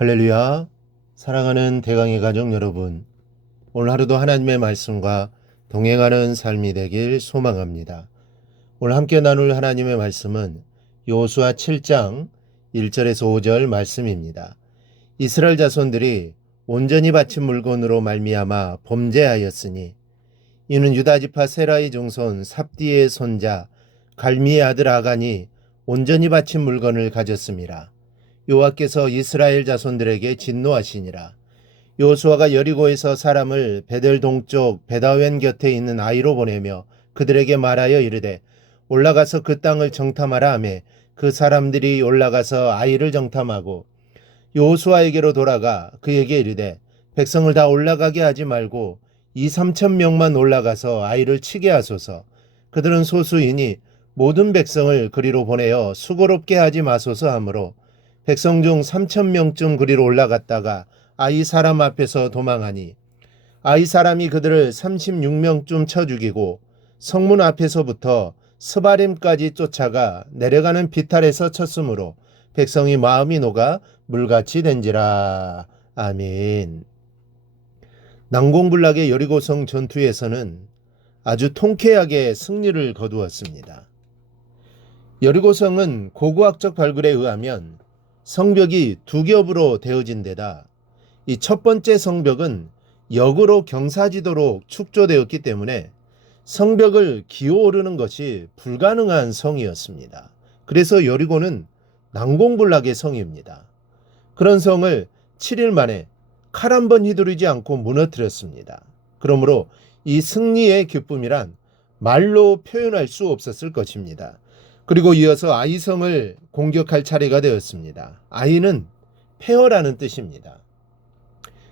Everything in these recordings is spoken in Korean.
할렐루야. 사랑하는 대강의 가족 여러분, 오늘 하루도 하나님의 말씀과 동행하는 삶이 되길 소망합니다. 오늘 함께 나눌 하나님의 말씀은 여호수아 7장 1절에서 5절 말씀입니다. 이스라엘 자손들이 온전히 바친 물건으로 말미암아 범죄하였으니 이는 유다 지파 세라의 종손 삽디의 손자 갈미의 아들 아간이 온전히 바친 물건을 가졌음이라. 여호와께서 이스라엘 자손들에게 진노하시니라. 여호수아가 여리고에서 사람을 베델 동쪽 베다웬 곁에 있는 아이로 보내며 그들에게 말하여 이르되 올라가서 그 땅을 정탐하라 하매 그 사람들이 올라가서 아이를 정탐하고 여호수아에게로 돌아가 그에게 이르되 백성을 다 올라가게 하지 말고 2-3천 명만 올라가서 아이를 치게 하소서. 그들은 소수이니 모든 백성을 그리로 보내어 수고롭게 하지 마소서 하므로 백성 중 3천 명쯤 그리로 올라갔다가 아이 사람 앞에서 도망하니 아이 사람이 그들을 36명쯤 쳐 죽이고 성문 앞에서부터 스바림까지 쫓아가 내려가는 비탈에서 쳤으므로 백성이 마음이 녹아 물같이 된지라. 아멘. 난공불락의 여리고성 전투에서는 아주 통쾌하게 승리를 거두었습니다. 여리고성은 고고학적 발굴에 의하면 성벽이 두 겹으로 되어진 데다 이 첫 번째 성벽은 역으로 경사지도록 축조되었기 때문에 성벽을 기어오르는 것이 불가능한 성이었습니다. 그래서 여리고는 난공불락의 성입니다. 그런 성을 7일 만에 칼 한 번 휘두르지 않고 무너뜨렸습니다. 그러므로 이 승리의 기쁨이란 말로 표현할 수 없었을 것입니다. 그리고 이어서 아이성을 공격할 차례가 되었습니다. 아이는 폐허라는 뜻입니다.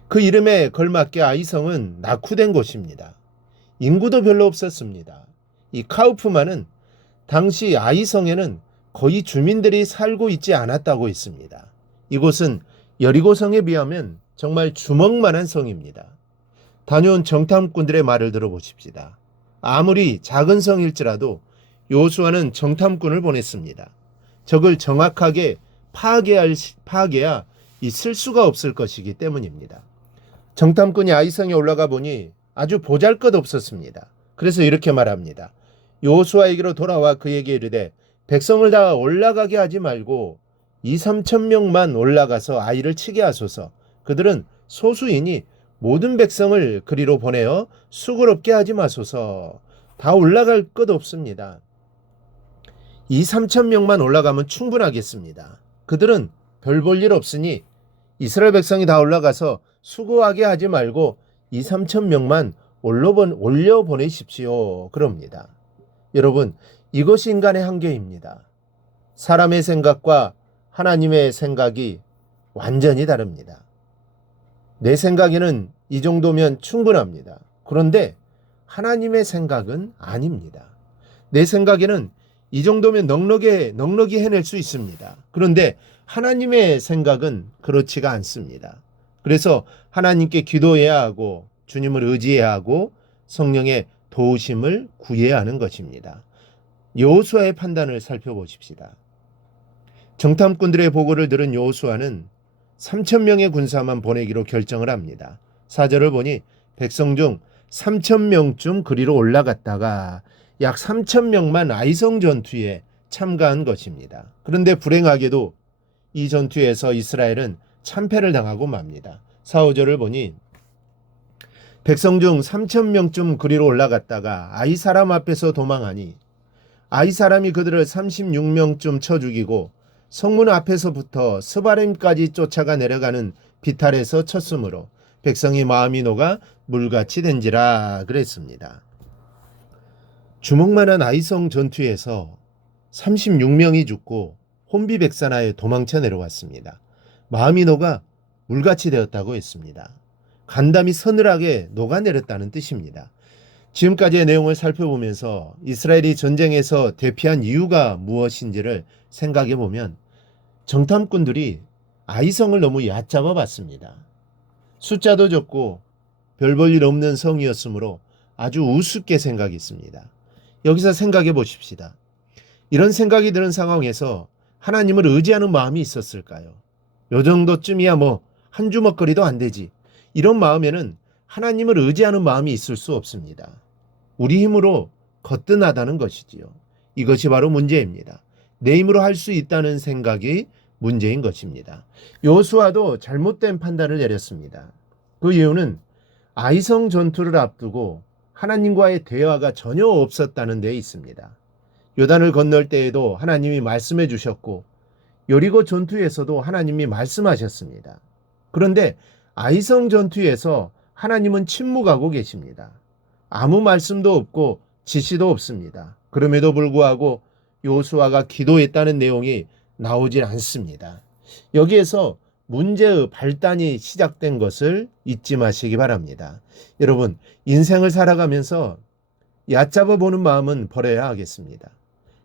그 이름에 걸맞게 아이성은 낙후된 곳입니다. 인구도 별로 없었습니다. 이 카우프만은 당시 아이성에는 거의 주민들이 살고 있지 않았다고 했습니다. 이곳은 여리고성에 비하면 정말 주먹만한 성입니다. 다녀온 정탐꾼들의 말을 들어보십시다. 아무리 작은 성일지라도 여호수아는 정탐꾼을 보냈습니다. 적을 정확하게 파악해야 있을 수가 없을 것이기 때문입니다. 정탐꾼이 아이성에 올라가 보니 아주 보잘것없었습니다. 그래서 이렇게 말합니다. 여호수아에게로 돌아와 그에게 이르되 백성을 다 올라가게 하지 말고 2-3천 명만 올라가서 아이를 치게 하소서. 그들은 소수이니 모든 백성을 그리로 보내어 수고롭게 하지 마소서. 다 올라갈 것 없습니다. 2-3천 명만 올라가면 충분하겠습니다. 그들은 별 볼 일 없으니 이스라엘 백성이 다 올라가서 수고하게 하지 말고 2-3천 명만 올려보내십시오. 그럽니다. 여러분, 이것이 인간의 한계입니다. 사람의 생각과 하나님의 생각이 완전히 다릅니다. 내 생각에는 이 정도면 충분합니다. 그런데 하나님의 생각은 아닙니다. 내 생각에는 이 정도면 넉넉히 해낼 수 있습니다. 그런데 하나님의 생각은 그렇지가 않습니다. 그래서 하나님께 기도해야 하고 주님을 의지해야 하고 성령의 도우심을 구해야 하는 것입니다. 여호수아의 판단을 살펴보십시다. 정탐꾼들의 보고를 들은 여호수아는 3천 명의 군사만 보내기로 결정을 합니다. 4절을 보니 백성 중 3천 명쯤 그리로 올라갔다가 약 3천 명만 아이성 전투에 참가한 것입니다. 그런데 불행하게도 이 전투에서 이스라엘은 참패를 당하고 맙니다. 4, 5절을 보니 백성 중 3천 명쯤 그리로 올라갔다가 아이 사람 앞에서 도망하니 아이 사람이 그들을 36명쯤 쳐 죽이고 성문 앞에서부터 스바림까지 쫓아가 내려가는 비탈에서 쳤으므로 백성이 마음이 녹아 물같이 된지라 그랬습니다. 주먹만한 아이성 전투에서 36명이 죽고 혼비백산하여 도망쳐 내려왔습니다. 마음이 녹아 물같이 되었다고 했습니다. 간담이 서늘하게 녹아내렸다는 뜻입니다. 지금까지의 내용을 살펴보면서 이스라엘이 전쟁에서 대피한 이유가 무엇인지를 생각해 보면 정탐꾼들이 아이성을 너무 얕잡아 봤습니다. 숫자도 적고 별 볼 일 없는 성이었으므로 아주 우습게 생각했습니다. 여기서 생각해 보십시다. 이런 생각이 드는 상황에서 하나님을 의지하는 마음이 있었을까요? 요 정도쯤이야 뭐 한 주먹거리도 안 되지. 이런 마음에는 하나님을 의지하는 마음이 있을 수 없습니다. 우리 힘으로 거뜬하다는 것이지요. 이것이 바로 문제입니다. 내 힘으로 할 수 있다는 생각이 문제인 것입니다. 여호수아도 잘못된 판단을 내렸습니다. 그 이유는 아이성 전투를 앞두고 하나님과의 대화가 전혀 없었다는 데 있습니다. 요단을 건널 때에도 하나님이 말씀해 주셨고 여리고 전투에서도 하나님이 말씀하셨습니다. 그런데 아이성 전투에서 하나님은 침묵하고 계십니다. 아무 말씀도 없고 지시도 없습니다. 그럼에도 불구하고 여호수아가 기도했다는 내용이 나오질 않습니다. 여기에서 문제의 발단이 시작된 것을 잊지 마시기 바랍니다. 여러분, 인생을 살아가면서 얕잡아 보는 마음은 버려야 하겠습니다.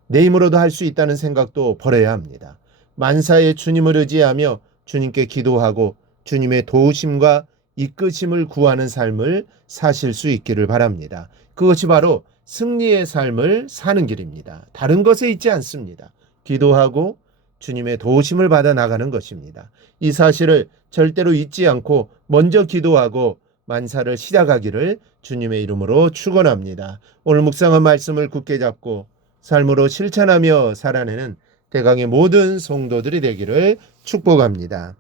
내 힘으로도 할 수 있다는 생각도 버려야 합니다. 만사에 주님을 의지하며 주님께 기도하고 주님의 도우심과 이끄심을 구하는 삶을 사실 수 있기를 바랍니다. 그것이 바로 승리의 삶을 사는 길입니다. 다른 것에 있지 않습니다. 기도하고 주님의 도우심을 받아 나가는 것입니다. 이 사실을 절대로 잊지 않고 먼저 기도하고 만사를 시작하기를 주님의 이름으로 축원합니다. 오늘 묵상한 말씀을 굳게 잡고 삶으로 실천하며 살아내는 대강의 모든 성도들이 되기를 축복합니다.